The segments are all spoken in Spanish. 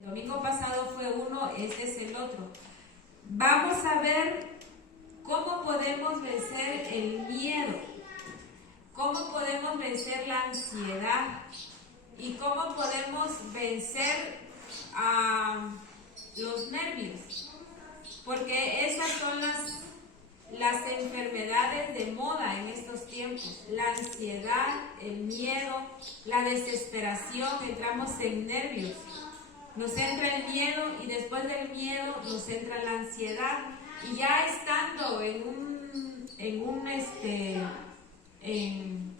El domingo pasado fue uno, este es el otro. Vamos a ver cómo podemos vencer el miedo, cómo podemos vencer la ansiedad y cómo podemos vencer a los nervios, porque esas son las enfermedades de moda en estos tiempos: la ansiedad, el miedo, la desesperación. Entramos en nervios, nos entra el miedo y después del miedo nos entra la ansiedad, y ya estando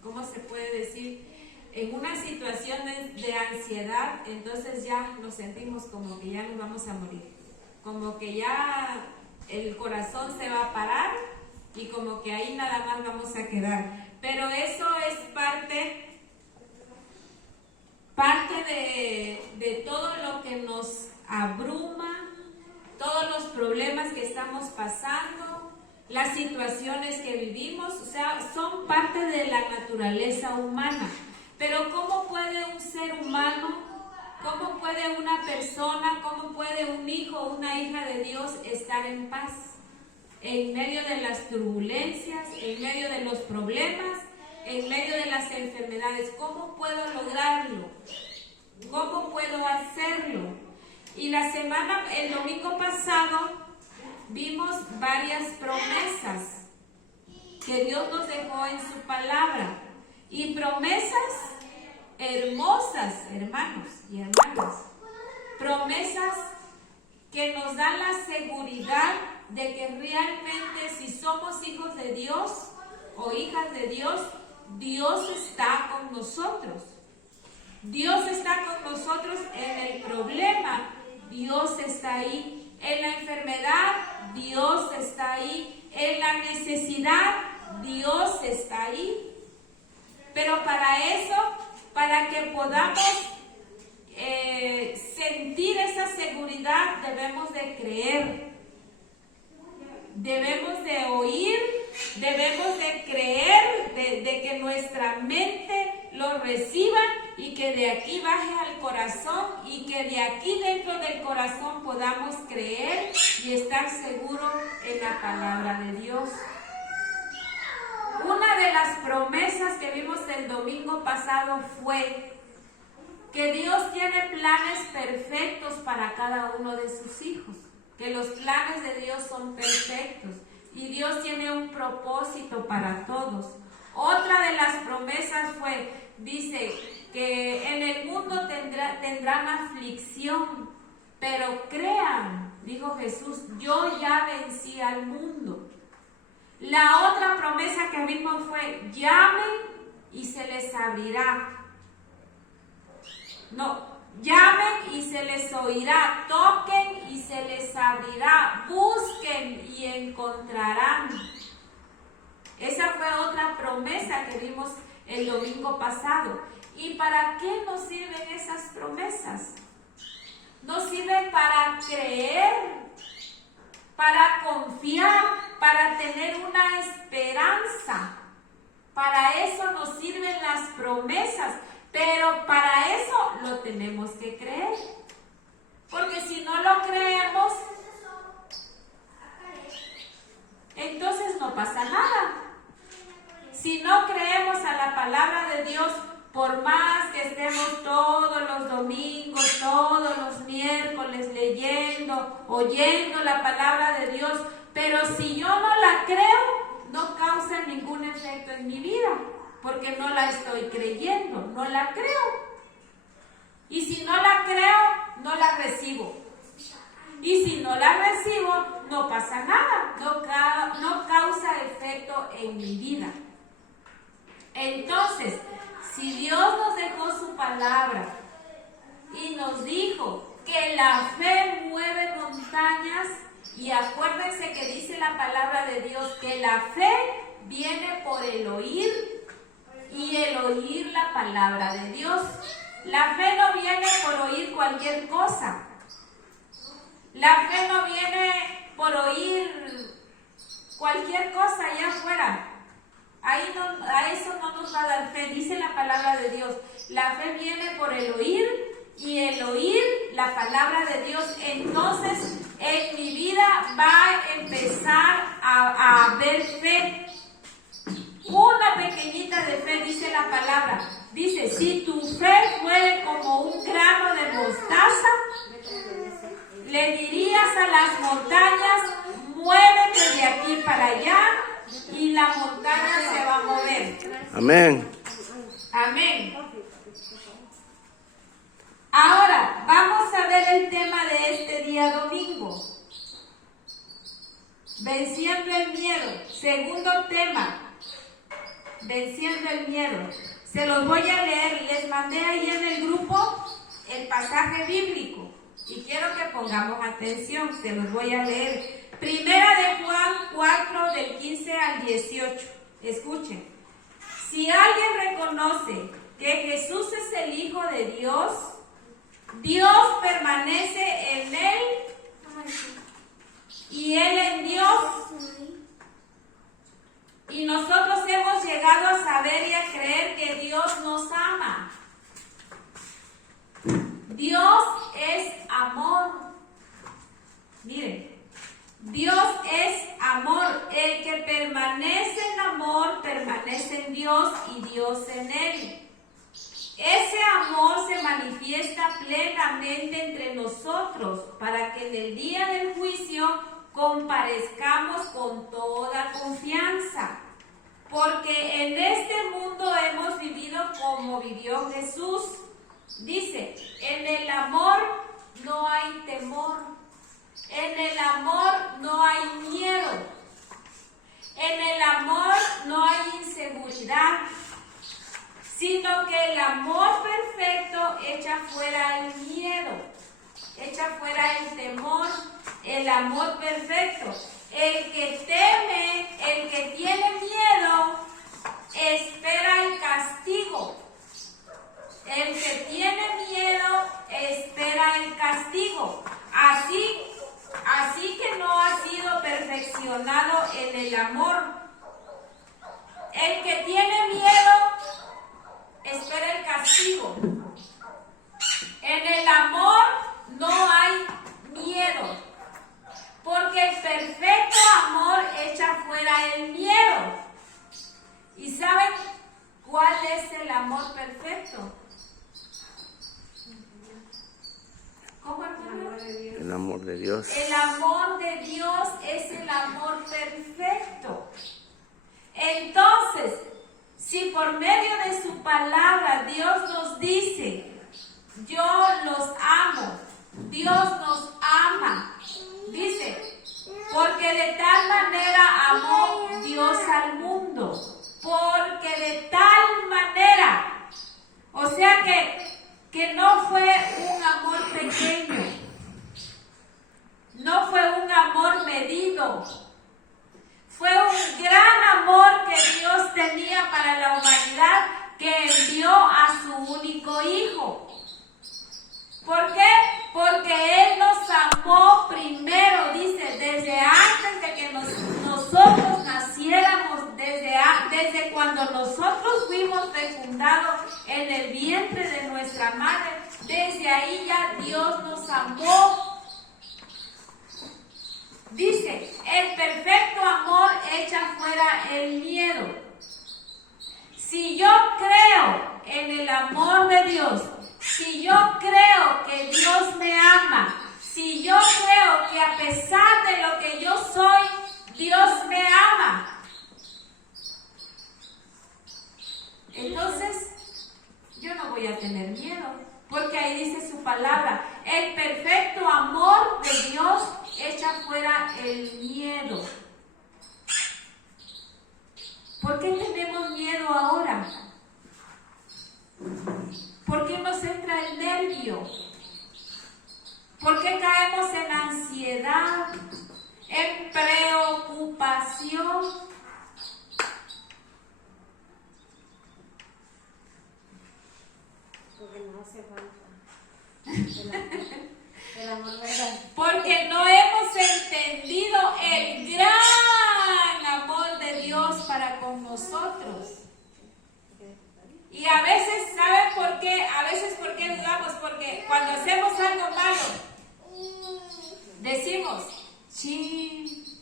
¿cómo se puede decir? En una situación de ansiedad, entonces ya nos sentimos como que ya nos vamos a morir, como que ya el corazón se va a parar y como que ahí nada más vamos a quedar. Pero eso es parte de todo lo que nos abruma, todos los problemas que estamos pasando, las situaciones que vivimos, o sea, son parte de la naturaleza humana. Pero ¿cómo puede un ser humano, cómo puede una persona, cómo puede un hijo o una hija de Dios estar en paz en medio de las turbulencias, en medio de los problemas, en medio de las enfermedades? ¿Cómo puedo lograrlo? ¿Cómo puedo hacerlo? Y el domingo pasado, vimos varias promesas que Dios nos dejó en su palabra. Y promesas hermosas, hermanos y hermanas. Promesas que nos dan la seguridad de que realmente, si somos hijos de Dios o hijas de Dios, Dios está con nosotros. Dios está con nosotros en el problema. Dios está ahí. En la enfermedad, Dios está ahí. En la necesidad, Dios está ahí. Pero para eso, para que podamos sentir esa seguridad, debemos de creer. Debemos de oír, debemos de creer, de que nuestra mente lo reciba y que de aquí baje al corazón y que de aquí dentro del corazón podamos creer y estar seguros en la palabra de Dios. Una de las promesas que vimos el domingo pasado fue que Dios tiene planes perfectos para cada uno de sus hijos, que los planes de Dios son perfectos y Dios tiene un propósito para todos. Otra de las promesas dice que en el mundo tendrán aflicción, pero crean, dijo Jesús, yo ya vencí al mundo. La otra promesa que vimos fue: llamen y se les abrirá. Llamen y se les oirá, toquen y se les abrirá, busquen y encontrarán. Esa fue otra promesa que vimos el domingo pasado. ¿Y para qué nos sirven esas promesas? Nos sirven para creer, para confiar, para tener una esperanza. Para eso nos sirven las promesas, pero para eso lo tenemos que creer. Porque si no lo creemos, entonces no pasa nada. Si no creemos a la palabra de Dios, por más que estemos todos los domingos, todos los miércoles leyendo, oyendo la palabra de Dios, pero si yo no la creo, no causa ningún efecto en mi vida, porque no la estoy creyendo, no la creo. Y si no la creo, no la recibo. Y si no la recibo, no pasa nada, no causa efecto en mi vida. Entonces, si Dios nos dejó su palabra y nos dijo que la fe mueve montañas, y acuérdense que dice la palabra de Dios que la fe viene por el oír y el oír la palabra de Dios. La fe no viene por oír cualquier cosa. La fe no viene por oír cualquier cosa allá afuera. A eso no nos va a dar fe. Dice la palabra de Dios: la fe viene por el oír y el oír la palabra de Dios, entonces en mi vida va a empezar a haber fe. Una pequeñita de fe, dice la palabra. Dice, si tu fe fuere como un grano de mostaza, le dirías a las montañas, muévete de aquí para allá, y la montaña se va a mover. Amén. Amén. Ahora, vamos a ver el tema de este día domingo. Venciendo el miedo. Segundo tema. Venciendo el miedo. Se los voy a leer. Les mandé ahí en el grupo el pasaje bíblico. Y quiero que pongamos atención. Se los voy a leer. Primera de Juan 4, del 15 al 18. Escuchen. Si alguien reconoce que Jesús es el Hijo de Dios, Dios permanece en él y él en Dios. Y nosotros hemos llegado a saber y a creer que Dios nos ama. Dios es amor. Miren, Dios es amor. El que permanece en amor, permanece en Dios y Dios en él. Ese amor se manifiesta plenamente entre nosotros para que en el día del juicio comparezcamos con toda confianza. Porque en este mundo hemos vivido como vivió Jesús. Dice, en el amor no hay temor. En el amor no hay miedo. En el amor no hay inseguridad. Sino que el amor perfecto echa fuera el miedo, echa fuera el temor, el amor perfecto. El que teme, el que tiene miedo, espera el castigo. El que tiene miedo, espera el castigo. Así que no ha sido perfeccionado en el amor. El que tiene miedo, espera el castigo. En el amor no hay miedo, porque el perfecto amor echa fuera el miedo. ¿Y saben cuál es el amor perfecto? ¿Cómo, hermano? El amor de Dios. El amor de Dios es el amor perfecto. Entonces, si por medio de su palabra Dios nos dice, yo los amo, Dios nos ama, dice, porque de tal manera amó Dios al mundo, porque de tal manera, o sea que no fue un amor pequeño, no fue un amor medido, fue un gran amor que Dios tenía para la humanidad, que envió a su único Hijo. ¿Por qué? Porque Él nos amó primero, dice, desde antes de que nosotros naciéramos, desde cuando nosotros fuimos fecundados en el vientre de nuestra madre, desde ahí ya Dios nos amó. Dice, el perfecto amor echa fuera el miedo. Si yo creo en el amor de Dios, si yo creo que Dios me ama, si yo creo que a pesar de lo que yo soy, Dios me ama, entonces yo no voy a tener miedo, porque ahí dice su palabra, el perfecto amor de Dios echa fuera el miedo. ¿Por qué tenemos miedo ahora? ¿Por qué nos entra el nervio? ¿Por qué caemos en ansiedad, en preocupación? Porque no hace falta el amor verdad. Porque no hemos entendido el gran amor de Dios para con nosotros. Y a veces, ¿saben por qué? A veces, ¿por qué dudamos? Porque cuando decimos, sí,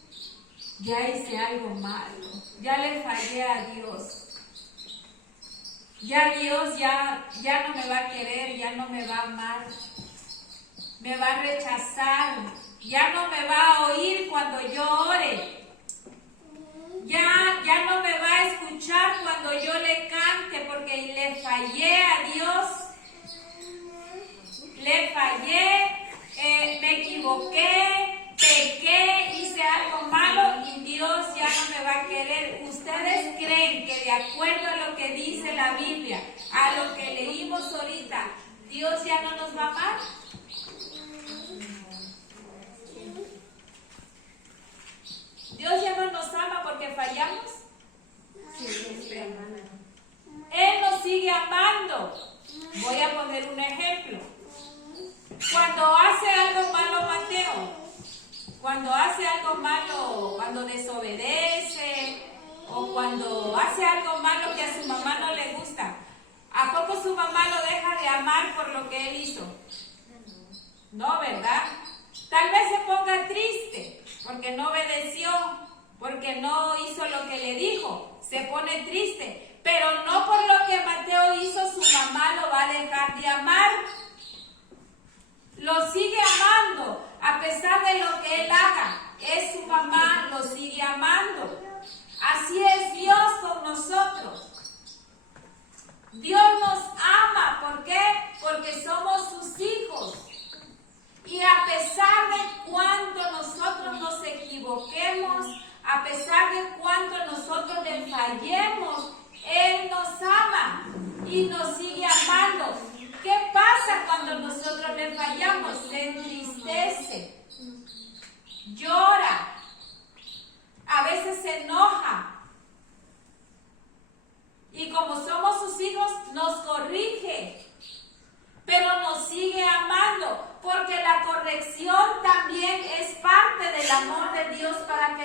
ya hice algo malo, ya le fallé a Dios. Ya Dios ya no me va a querer, ya no me va a amar, me va a rechazar, ya no me va a oír cuando yo ore, ya no me va a escuchar cuando yo le cante porque le fallé a Dios, le fallé, me equivoqué, pequé, hice algo malo y Dios ya no me va a querer. ¿Ustedes creen que de acuerdo a lo que dice la Biblia, a lo que leímos ahorita, Dios ya no nos va a amar? ¿Dios ya no nos ama porque fallamos? Él nos sigue amando. Voy a poner un ejemplo. Cuando hace algo malo Mateo, cuando hace algo malo, cuando desobedece o cuando hace algo malo que a su mamá no le gusta, ¿a poco su mamá lo deja de amar por lo que él hizo? No, ¿verdad? Tal vez se ponga triste porque no obedeció, porque no hizo lo que le dijo, se pone triste, pero no por lo que Mateo hizo su mamá lo va a dejar de amar. Lo sigue amando a pesar de lo que él haga. Es su mamá, lo sigue amando. Así es Dios con nosotros. Dios nos ama. ¿Por qué? Porque somos sus hijos. Y a pesar de cuánto nosotros nos equivoquemos, a pesar de cuánto nosotros le fallemos, Él nos ama y nos sigue amando. ¿Qué pasa cuando nosotros le fallamos? Se entristece, llora, a veces se enoja. Y como somos sus hijos, nos corrige, pero nos sigue amando, porque la corrección también es parte del amor de Dios para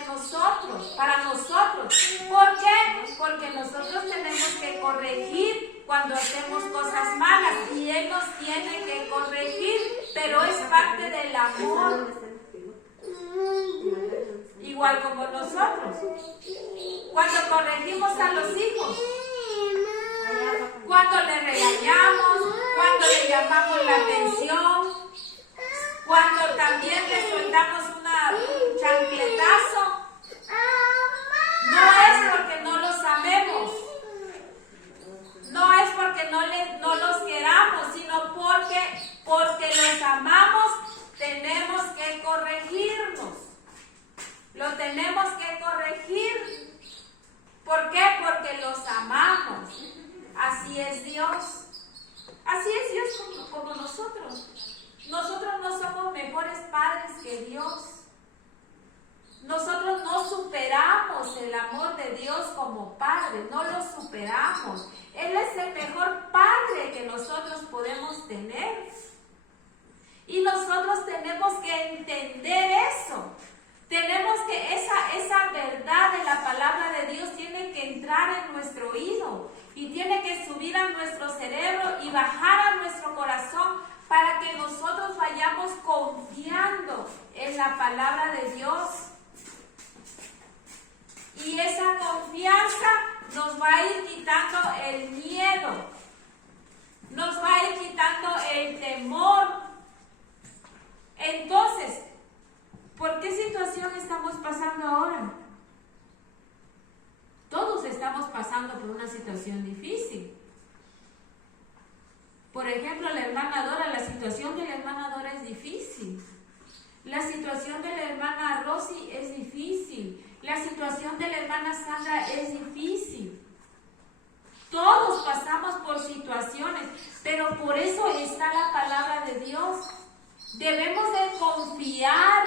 nosotros. ¿Por qué? Porque nosotros tenemos que corregir cuando hacemos cosas malas y Él nos tiene que corregir, pero es parte del amor. Igual como nosotros. Cuando corregimos a los hijos, cuando le regañamos, cuando le llamamos la atención, cuando también le soltamos un chancletazo, no es porque no los amemos, no es porque no los queramos, sino porque los amamos, tenemos que corregirnos. Lo tenemos que corregir. ¿Por qué? Porque los amamos. Así es Dios. Así es Dios como nosotros. Nosotros no somos mejores padres que Dios. Nosotros no superamos el amor de Dios como padres, no lo superamos. Él es el mejor padre que nosotros podemos tener. Y nosotros tenemos que entender eso. Tenemos que esa verdad de la palabra de Dios tiene que entrar en nuestro oído y tiene que subir a nuestro cerebro y bajar a nuestro corazón para que nosotros vayamos confiando en la palabra de Dios. Y esa confianza nos va a ir quitando el miedo, nos va a ir quitando el temor. Entonces, ¿por qué situación estamos pasando ahora? Todos estamos pasando por una situación difícil. Por ejemplo, la hermana Dora, la situación de la hermana Dora es difícil. La situación de la hermana Rosy es difícil. La situación de la hermana Sandra es difícil. Todos pasamos por situaciones, pero por eso está la palabra de Dios. Debemos de confiar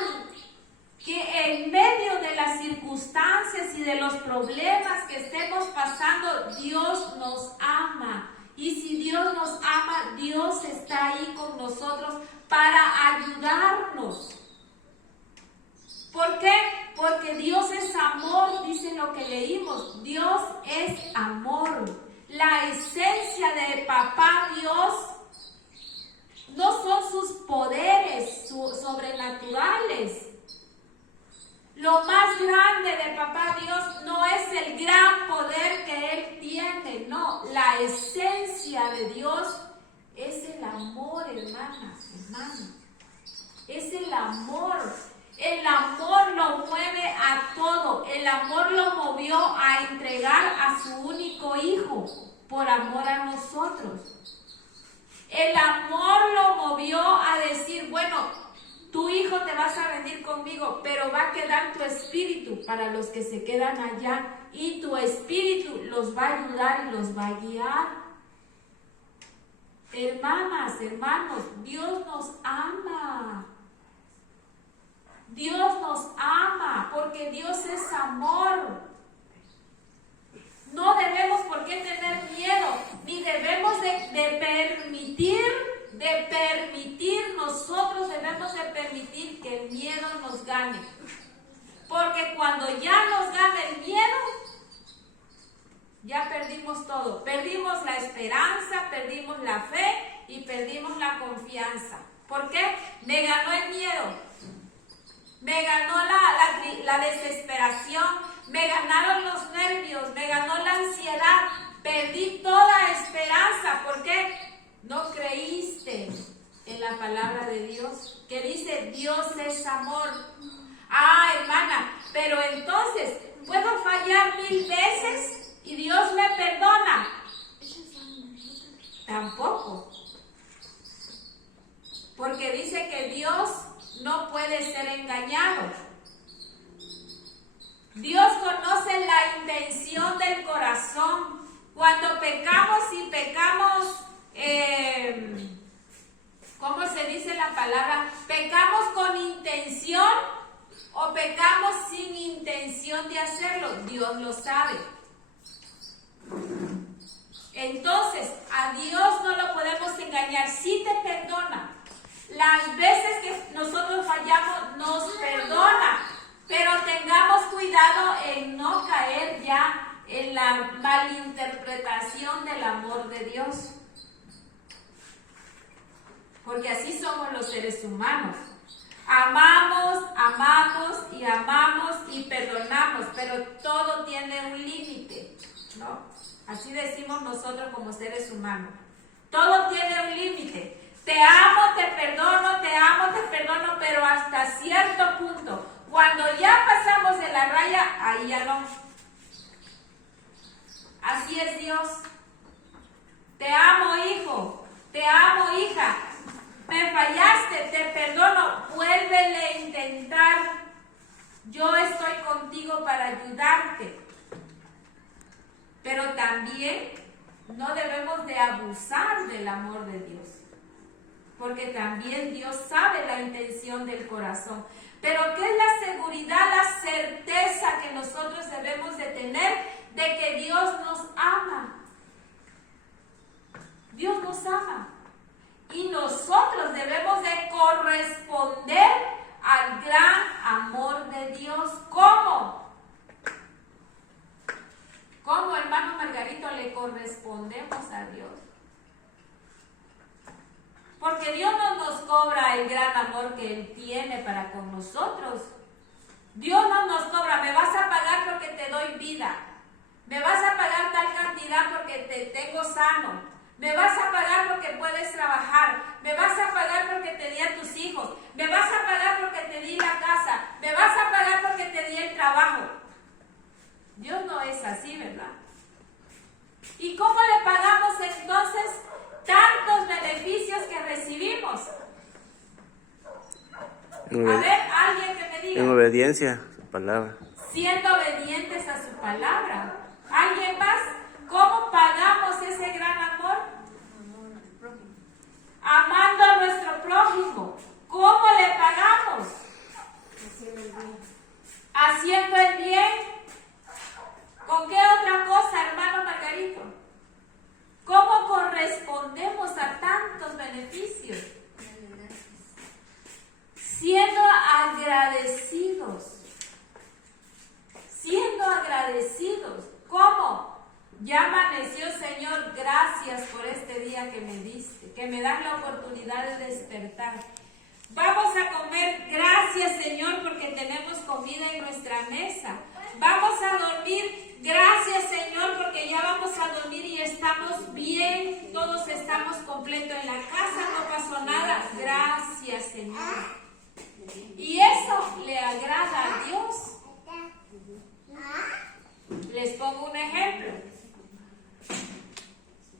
que en medio de las circunstancias y de los problemas que estemos pasando, Dios nos ama. Y si Dios nos ama, Dios está ahí con nosotros para ayudarnos. ¿Por qué? Porque Dios es amor, dice lo que leímos. Dios es amor. La esencia de Papá Dios no son sus poderes sobrenaturales. Lo más grande de Papá Dios no es el gran poder que Él tiene, no, la esencia de Dios es el amor, hermanas, hermanos. Es el amor. El amor lo mueve a todo. El amor lo movió a entregar a su único hijo por amor a nosotros. El amor lo movió a decir, bueno, tu hijo te vas a venir conmigo, pero va a quedar tu espíritu para los que se quedan allá. Y tu espíritu los va a ayudar y los va a guiar. Hermanas, hermanos, Dios nos ama. Dios nos ama porque Dios es amor. No debemos por qué tener miedo, ni debemos de permitir, nosotros debemos de permitir que el miedo nos gane. Porque cuando ya nos gane el miedo, ya perdimos todo. Perdimos la esperanza, perdimos la fe y perdimos la confianza. ¿Por qué? Me ganó el miedo. Me ganó la desesperación, me ganaron los nervios, me ganó la ansiedad, perdí toda esperanza. ¿Por qué? No creíste en la palabra de Dios, que dice Dios es amor. Ah, hermana, pero entonces, ¿puedo fallar 1000 veces y Dios me perdona? Tampoco. Porque dice que Dios no puede ser engañado. Dios conoce la intención del corazón. Cuando pecamos y pecamos, ¿cómo se dice la palabra? ¿Pecamos con intención o pecamos sin intención de hacerlo? Dios lo sabe. Entonces, a Dios no lo podemos engañar. Sí te perdona. Las veces que nosotros fallamos, nos perdona, pero tengamos cuidado en no caer ya en la malinterpretación del amor de Dios. Porque así somos los seres humanos. Amamos y perdonamos, pero todo tiene un límite, ¿no? Así decimos nosotros como seres humanos. Todo tiene un límite. Te amo, te perdono, pero hasta cierto punto. Cuando ya pasamos de la raya, ahí ya no. Así es Dios. Te amo, hijo. Te amo, hija. Me fallaste, te perdono. Vuélvele a intentar. Yo estoy contigo para ayudarte. Pero también no debemos de abusar del amor de Dios. Porque también Dios sabe la intención del corazón. Pero ¿qué es la seguridad, la certeza que nosotros debemos de tener de que Dios nos ama? Dios nos ama. Y nosotros debemos de corresponder al gran amor de Dios. ¿Cómo? ¿Cómo, hermano Margarito, le correspondemos a Dios? Porque Dios no nos cobra el gran amor que Él tiene para con nosotros. Dios no nos cobra, me vas a pagar porque te doy vida. Me vas a pagar tal cantidad porque te tengo sano. Me vas a pagar porque puedes trabajar. Me vas a pagar porque te di a tus hijos. Me vas a pagar porque te di la casa. Me vas a pagar porque te di el trabajo. Dios no es así, ¿verdad? ¿Y cómo le pagamos entonces tantos beneficios que recibimos? A ver, alguien que me diga. En obediencia a su palabra. Siendo obedientes a su palabra. ¿Alguien más? ¿Cómo pagamos ese gran amor? Amando a nuestro prójimo. ¿Cómo le pagamos? Haciendo el bien. ¿Con qué otra cosa, hermano Margarito? ¿Cómo correspondemos a tantos beneficios? Siendo agradecidos. Siendo agradecidos. ¿Cómo? Ya amaneció, Señor, gracias por este día que me diste, que me das la oportunidad de despertar. Vamos a comer, gracias, Señor, porque tenemos comida en nuestra Y eso le agrada a Dios. Les pongo un ejemplo.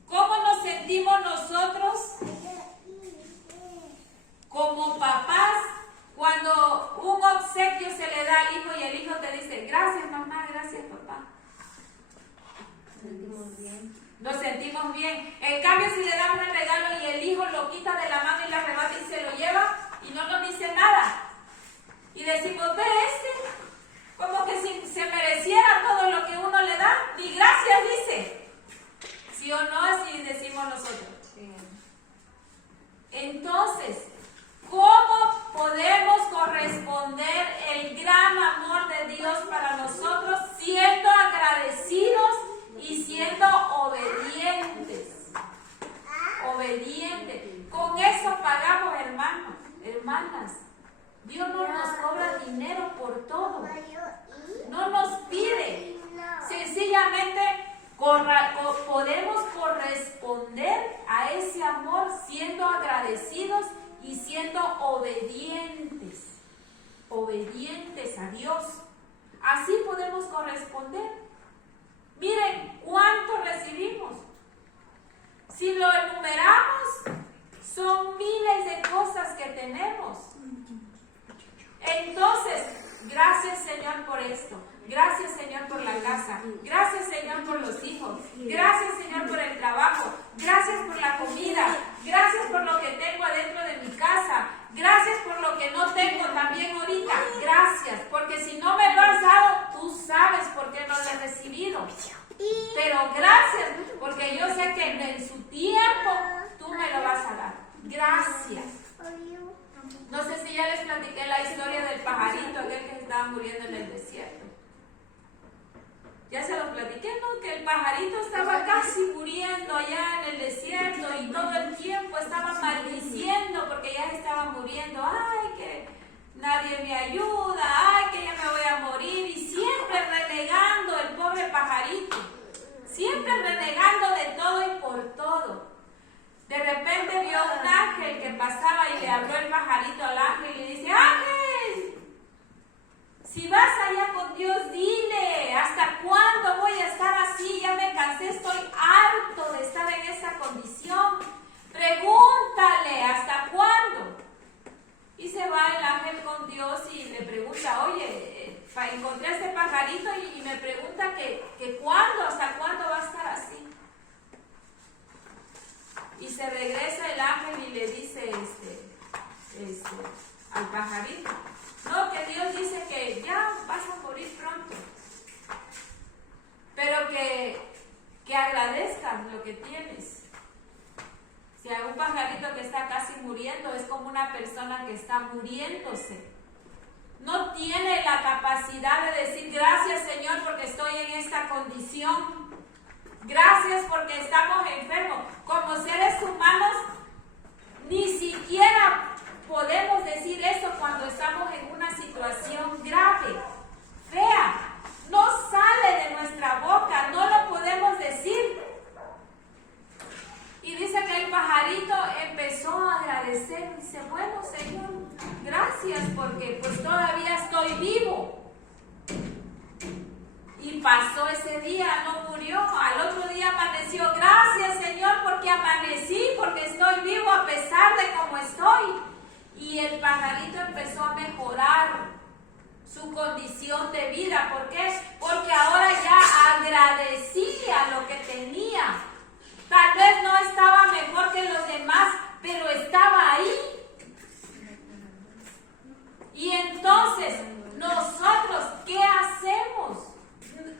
¿Cómo nos sentimos nosotros como papás cuando un obsequio se le da al hijo y el hijo te dice, gracias mamá, gracias papá? Nos sentimos bien. En cambio, si le damos el regalo y el hijo lo quita de la mano y lo arrebata y se lo lleva y no nos dice nada, y decimos, ve como que si se mereciera todo lo que uno le da, ni gracias dice. ¿Sí o no? Así decimos nosotros. Entonces, ¿cómo podemos corresponder el gran amor de Dios para nosotros siendo agradecidos y siendo obedientes? Obedientes. Con eso pagamos, hermanos, hermanas. Dios no nos cobra dinero por todo. No nos pide. Sencillamente podemos corresponder a ese amor siendo agradecidos y siendo obedientes. Obedientes a Dios. Así podemos corresponder. Miren cuánto recibimos. Si lo enumeramos, son miles de cosas que tenemos. Entonces, gracias Señor por esto. Gracias Señor por la casa. Gracias Señor por los hijos. Gracias Señor por el trabajo. Gracias por la comida. Gracias por lo que tengo adentro de mi casa. Gracias por lo que no tengo también ahorita. Gracias, porque si no me lo has dado, tú sabes por qué no lo he recibido. Pero gracias, porque yo sé que en su tiempo tú me lo vas a dar. Gracias. No sé si ya les platiqué la historia del pajarito, aquel que estaba muriendo en el desierto. Ya se lo platiqué, ¿no? Que el pajarito estaba casi muriendo allá en el desierto y todo el tiempo estaba maldiciendo porque ya estaba muriendo. Ay, que nadie me ayuda, ay, que ya me voy a morir. Y siempre renegando el pobre pajarito. Siempre renegando de todo y por todo. De repente vio un ángel que pasaba y le habló el pajarito al ángel y le dice, ¡Ángel! Si vas allá con Dios, dile, ¿hasta cuándo voy a estar así? Ya me cansé, estoy harto de estar en esa condición. Pregúntale, ¿hasta cuándo? Y se va el ángel con Dios y le pregunta, oye, encontré a este pajarito y me pregunta que cuándo, ¿hasta cuándo va a estar así? Y se regresa el ángel y le dice al pajarito, no, que Dios dice que ya vas a morir pronto, pero que agradezcas lo que tienes. Si hay un pajarito que está casi muriendo, es como una persona que está muriéndose. No tiene la capacidad de decir, gracias Señor porque estoy en esta condición. Gracias porque estamos enfermos. Como seres humanos, ni siquiera podemos decir eso cuando estamos en una situación grave, fea. No sale de nuestra boca, no lo podemos decir. Y dice que el pajarito empezó a agradecer. Dice, bueno Señor, gracias porque pues todavía estoy vivo. Y pasó ese día, no murió. Al otro día amaneció. Gracias Señor porque amanecí, porque estoy vivo a pesar de cómo estoy. Y el pajarito empezó a mejorar su condición de vida. ¿Por qué? Porque ahora ya agradecía lo que tenía. Tal vez no estaba mejor que los demás, pero estaba ahí. Y entonces, nosotros, ¿qué hacemos?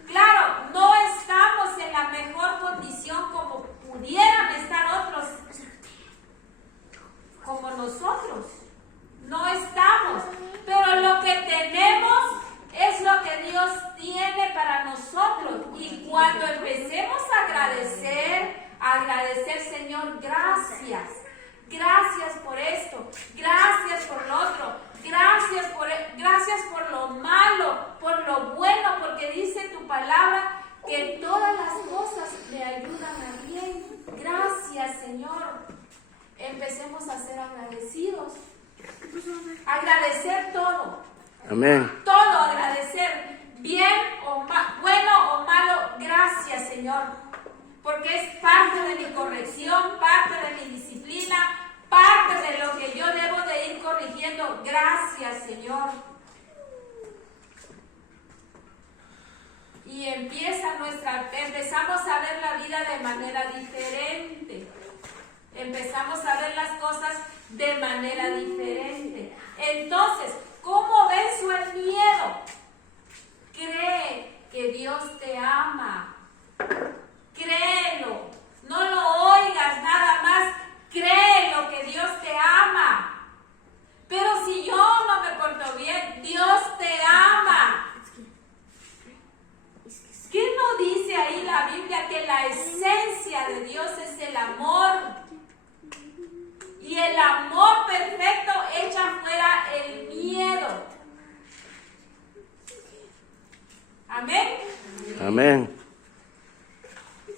Claro, no estamos en la mejor condición como pudieran estar otros como nosotros. No estamos, pero lo que tenemos es lo que Dios tiene para nosotros. Y cuando empecemos a agradecer, Señor, gracias. Gracias por esto, gracias por lo otro, gracias por lo malo Agradecer todo. Amén. Todo agradecer, bien o bueno o malo, gracias Señor, porque es parte de mi corrección, parte de mi disciplina, parte de lo que yo debo de ir corrigiendo. Gracias Señor. Y empezamos a ver la vida de manera diferente. Empezamos a ver las cosas de manera diferente. Entonces, ¿cómo venzo el miedo? Cree que Dios te ama. Créelo. No lo oigas nada más. Créelo que Dios te ama. Pero si yo no me porto bien, Dios te ama. ¿Qué no dice ahí la Biblia que la esencia de Dios es el amor? Y el amor perfecto echa fuera el miedo. Amén. Amén.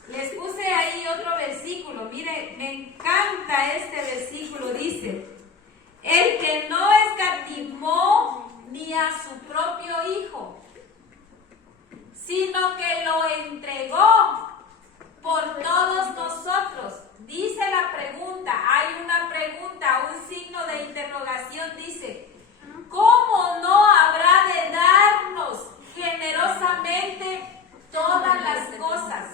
Les puse ahí otro versículo. Mire, me encanta este versículo. Dice, el que no escatimó ni a su propio hijo, sino que lo entregó por todos nosotros. Dice la pregunta, hay una pregunta, un signo de interrogación, dice, ¿cómo no habrá de darnos generosamente todas las cosas?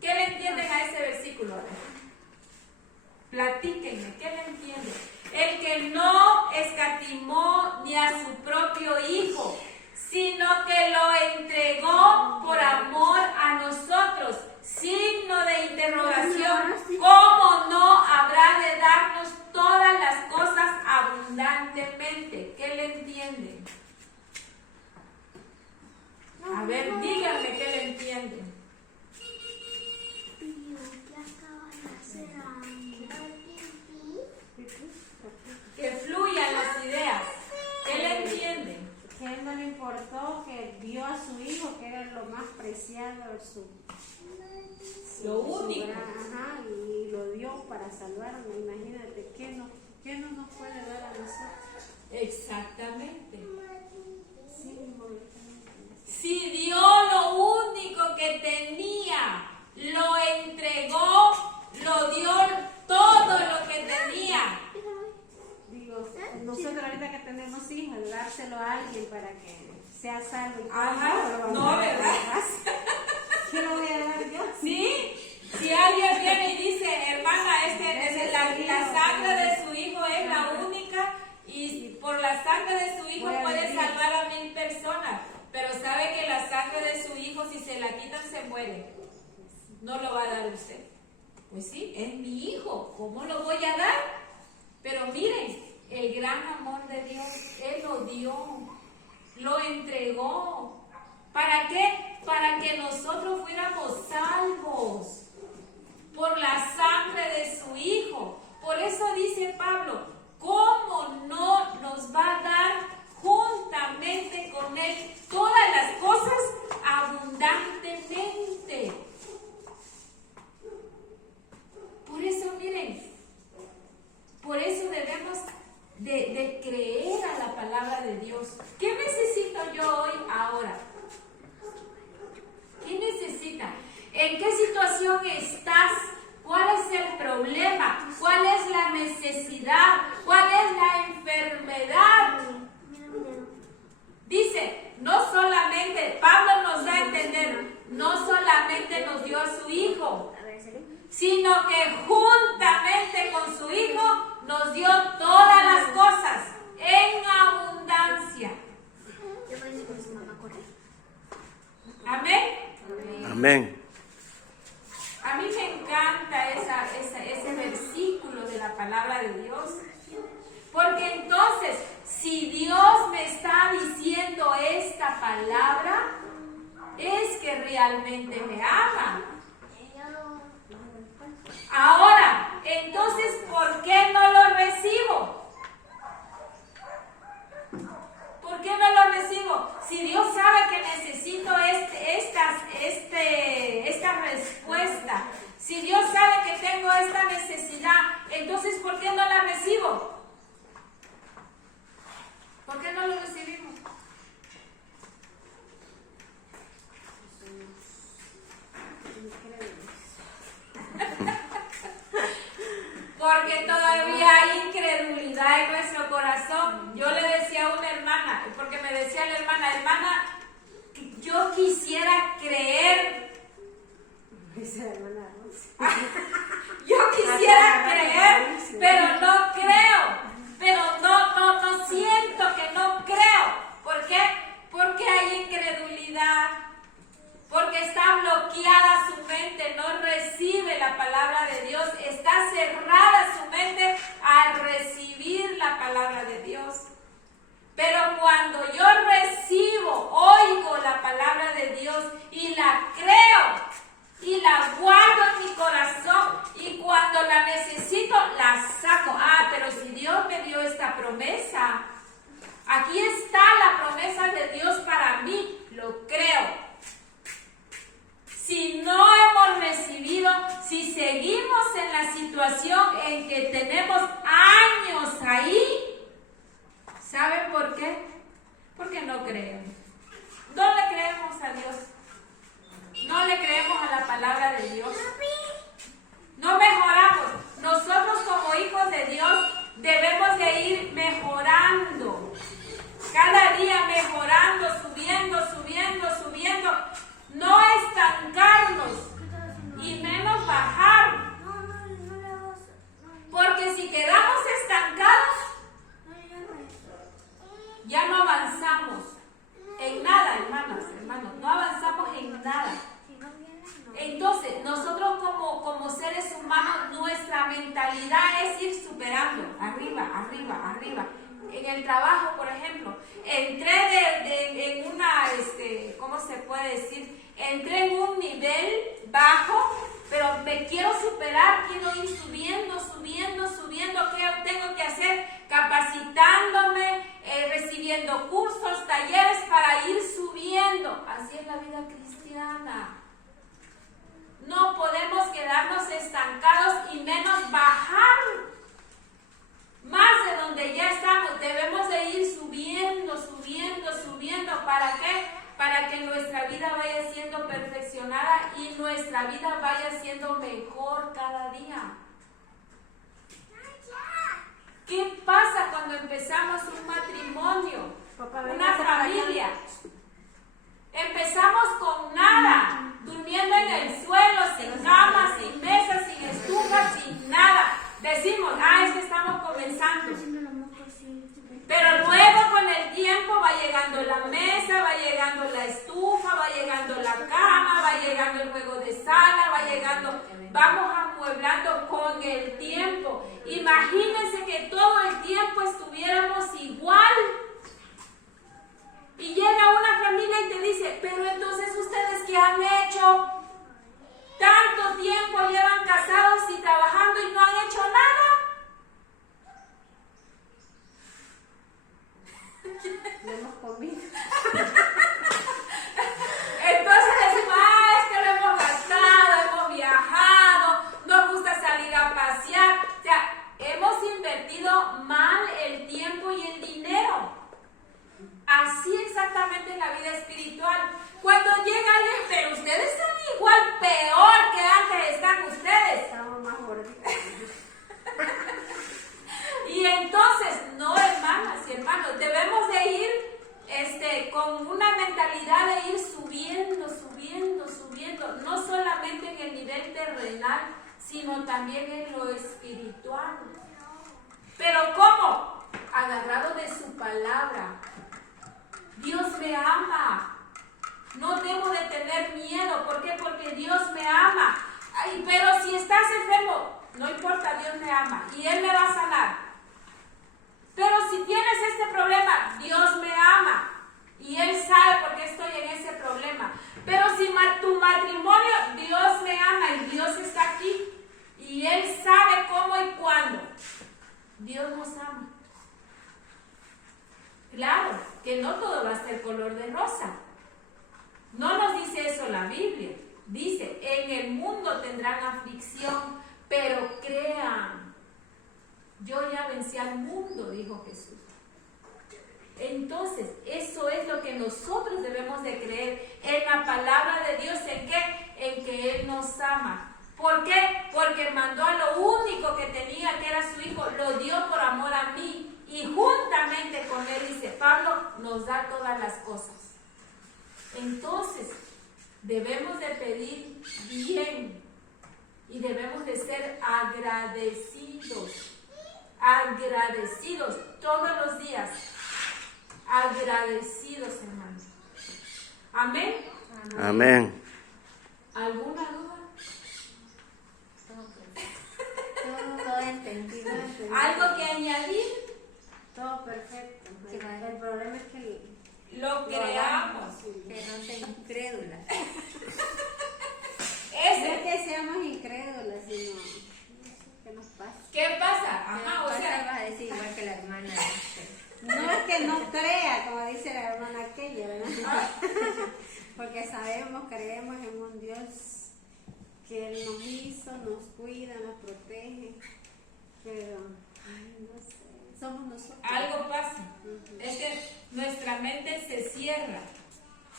¿Qué le entienden a ese versículo? Platíquenme, ¿qué le entienden? El que no escatimó ni a su propio hijo, sino que lo entregó por amor a nosotros. Signo de interrogación. ¿Cómo no habrá de darnos todas las cosas abundantemente? ¿Qué le entienden? A ver, díganme qué le entienden. Que fluyan las ideas. ¿Qué le entienden? Que a él no le importó, que dio a su hijo, que era lo más preciado, Lo único. Ajá, y lo dio para salvarnos. Imagínate, ¿qué no nos puede dar a nosotros? Exactamente. Sí, Si dio lo único que tenía, lo entregó, lo dio todo lo que tenía. digo, nosotros ahorita que tenemos hijos, dárselo a alguien para que sea salvo y todo, Ajá, no, ¿verdad? ¿Qué lo voy a dar yo? Sí, si alguien viene y dice, hermana, la sangre de su hijo es la única y por la sangre de su hijo puede salvar a 1000 personas, pero sabe que la sangre de su hijo, si se la quitan, se muere. No lo va a dar usted. Pues sí, es mi hijo, ¿cómo lo voy a dar? Pero miren, el gran amor de Dios, Él lo dio, lo entregó. ¿Para qué? Para que nosotros fuéramos salvos por la sangre de su Hijo. Por eso dice Pablo, ¿cómo no nos va a dar juntamente con Él todas las cosas abundantemente? Por eso, miren, por eso debemos de creer a la palabra de Dios. ¿Qué necesito yo hoy, ahora? ¿Qué necesita? ¿En qué situación estás? ¿Cuál es el problema? ¿Cuál es la necesidad? ¿Cuál es la enfermedad? Dice, no solamente, Pablo nos da a entender, no solamente nos dio a su Hijo, sino que juntamente con su Hijo nos dio todas las cosas en abundancia. Amén. Amén. A mí me encanta ese versículo de la palabra de Dios, porque entonces, si Dios me está diciendo esta palabra, es que realmente me ama. Ahora, entonces, ¿por qué no lo recibo? ¿Por qué no lo recibo? Si Dios sabe que necesito esta respuesta, si Dios sabe que tengo esta necesidad, entonces ¿por qué no la recibo? cuando yo recibo, oigo la palabra de Dios y la creo y la guardo en mi corazón, y cuando la necesito la saco. Pero si Dios me dio esta promesa, aquí está la promesa de Dios para mí, lo creo. Si no hemos recibido, si seguimos en la situación en que tenemos años ahí, ¿saben por qué? Porque no creemos. No le creemos a Dios. No le creemos a la palabra de Dios. No mejoramos. Nosotros como hijos de Dios debemos de ir mejorando. Cada día mejorando, subiendo. No estancarnos y menos bajar. Porque si quedamos estancados, ya no avanzamos en nada, hermanos. No avanzamos en nada. Entonces, nosotros como seres humanos, nuestra mentalidad es ir superando, arriba. En el trabajo, por ejemplo, entré en una, ¿cómo se puede decir? Entré en un nivel bajo, pero me quiero superar, quiero ir subiendo. ¿Qué tengo que hacer? Capacitándome, recibiendo cursos, talleres para ir subiendo. Así es la vida cristiana. No podemos quedarnos estancados y menos bajar más de donde ya estamos. Debemos de ir subiendo. ¿Para qué? Para que nuestra vida vaya siendo perfeccionada y nuestra vida vaya siendo mejor cada día. ¿Qué pasa cuando empezamos un matrimonio, una familia? Empezamos con nada, durmiendo en el suelo, sin cama, sin mesa, sin estufa, sin nada. Decimos, es que estamos comenzando. Pero luego con el tiempo va llegando la mesa, va llegando la estufa, va llegando la cama, va llegando el juego de sala, vamos amueblando con el tiempo. Imagínense que todo el tiempo estuviéramos igual. Y llega una familia y te dice, pero entonces ustedes ¿qué han hecho? Tanto tiempo llevan casados y trabajando y no han hecho nada. No hemos comido. Entonces decimos, es que lo hemos gastado, hemos viajado, nos gusta salir a pasear. O sea, hemos invertido mal el tiempo y el dinero. Así exactamente en la vida espiritual. Cuando llega alguien, pero ustedes están igual, peor que antes están ustedes. Estamos más gorditos. Y entonces, no, hermanas y hermanos, debemos de ir con una mentalidad de ir subiendo, no solamente en el nivel terrenal, sino también en lo espiritual. Pero ¿cómo? Agarrado de su palabra. Dios me ama. No debo de tener miedo. ¿Por qué? Porque Dios me ama. Pero si estás enfermo, no importa, Dios me ama y Él me va a sanar. Pero si tienes este problema, Dios me ama y Él sabe por qué estoy en ese problema. Pero si tu matrimonio, Dios me ama y Dios está aquí y Él sabe cómo y cuándo. Dios nos ama. Claro que no todo va a ser color de rosa. No nos dice eso la Biblia. Dice, en el mundo tendrán aflicción, pero crean. Yo ya vencí al mundo, dijo Jesús. Entonces, eso es lo que nosotros debemos de creer en la palabra de Dios. ¿En qué? En que Él nos ama. ¿Por qué? Porque mandó a lo único que tenía, que era su Hijo, lo dio por amor a mí. Y juntamente con Él, dice Pablo, nos da todas las cosas. Entonces, debemos de pedir bien y debemos de ser agradecidos todos los días, agradecidos, hermanos. Amén. Amén. ¿Alguna duda? Todo entendido. ¿Algo que añadir? Todo perfecto. El problema es que lo creamos. Que no sea incrédula. no Ese. es que seamos incrédulas, sino que nos pasa. ¿Qué pasa? Ajá, o Vas sea, a decir igual que la hermana. No es que no crea, como dice la hermana aquella, ¿verdad? Porque sabemos, creemos en un Dios que Él nos hizo, nos cuida, nos protege, pero, ay, no sé, somos nosotros. algo pasa. Es que nuestra mente se cierra.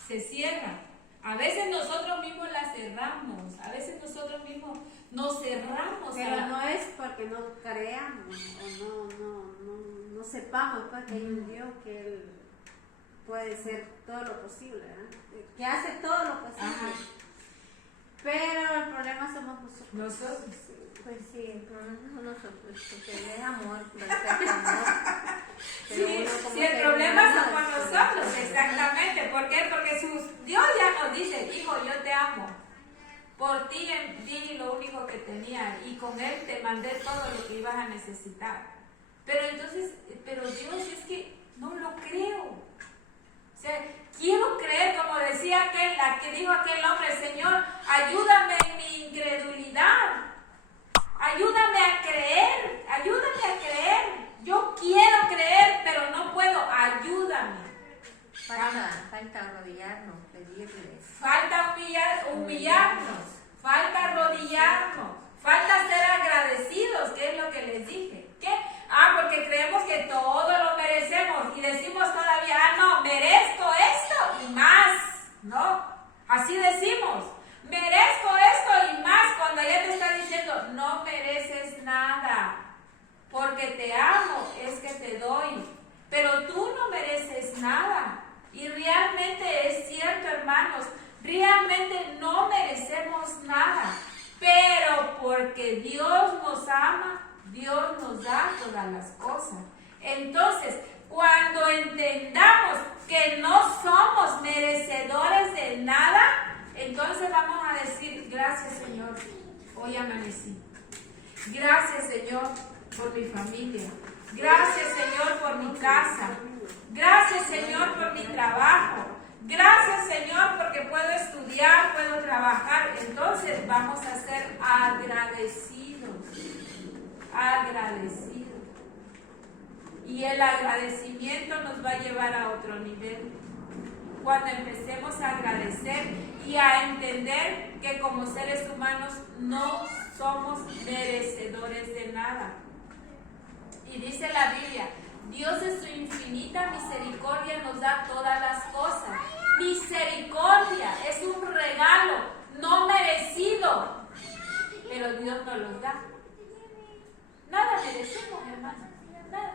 Se cierra. A veces nosotros mismos la cerramos. A veces nosotros mismos nos cerramos. Pero no es porque no creamos o no sepamos pues, que hay un Dios que Él puede ser todo lo posible, ¿verdad? Que hace todo lo posible. Ajá. Pero el problema somos nosotros. Nosotros. Pues sí, el problema son nosotros, porque Él es amor, perfecto amor. Pero Sí, uno como sí, el ser problema humano, somos nosotros, exactamente. ¿Por qué? Porque Dios ya nos dice, hijo, yo te amo. Por ti di lo único que tenía y con Él te mandé todo lo que ibas a necesitar. Pero entonces, Dios es que no lo creo. O sea, quiero creer, como decía la que dijo aquel hombre, Señor, ayúdame en mi incredulidad. Ayúdame a creer, ayúdame a creer. Yo quiero creer, pero no puedo. Ayúdame. Falta arrodillarnos, pedirles. Falta humillarnos, falta arrodillarnos, falta ser agradecidos, que es lo que les dije. ¿Qué? Porque creemos que todo lo merecemos y decimos todavía, no, merezco esto y más, ¿no? Así decimos, merezco esto y más, cuando ella te está diciendo, no mereces nada, porque te amo, es que te doy, pero tú no mereces nada. Y realmente es cierto, hermanos, realmente no merecemos nada, pero porque Dios nos ama, Dios nos da todas las cosas. Entonces, cuando entendamos que no somos merecedores de nada, entonces vamos a decir, gracias Señor, hoy amanecí. Gracias Señor por mi familia. Gracias Señor por mi casa. Gracias Señor por mi trabajo. Gracias Señor porque puedo estudiar, puedo trabajar. Entonces vamos a ser agradecidos. Agradecidos. Y el agradecimiento nos va a llevar a otro nivel. Cuando empecemos a agradecer y a entender que como seres humanos no somos merecedores de nada. Y dice la Biblia, Dios en su infinita misericordia nos da todas las cosas. Misericordia es un regalo no merecido, pero Dios nos los da. Nada merecemos, hermanos, nada.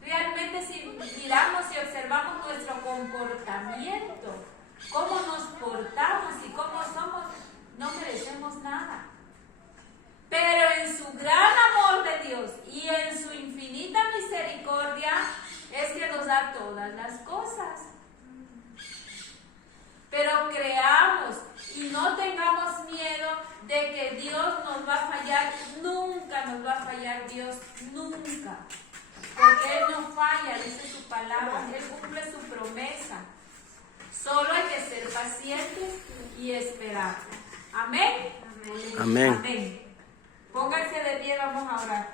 Realmente si miramos y observamos nuestro comportamiento, cómo nos portamos y cómo somos, no merecemos nada. Pero en su gran amor de Dios y en su infinita misericordia es que nos da todas las cosas. Pero creamos y no tengamos miedo de que Dios nos va a fallar. Nunca nos va a fallar Dios, nunca. Porque Él no falla, dice su palabra, Él cumple su promesa. Solo hay que ser pacientes y esperar. Amén. Amén. Amén. Pónganse de pie, vamos a orar.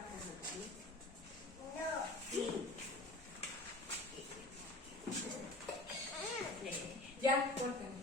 Ya, córtenlo.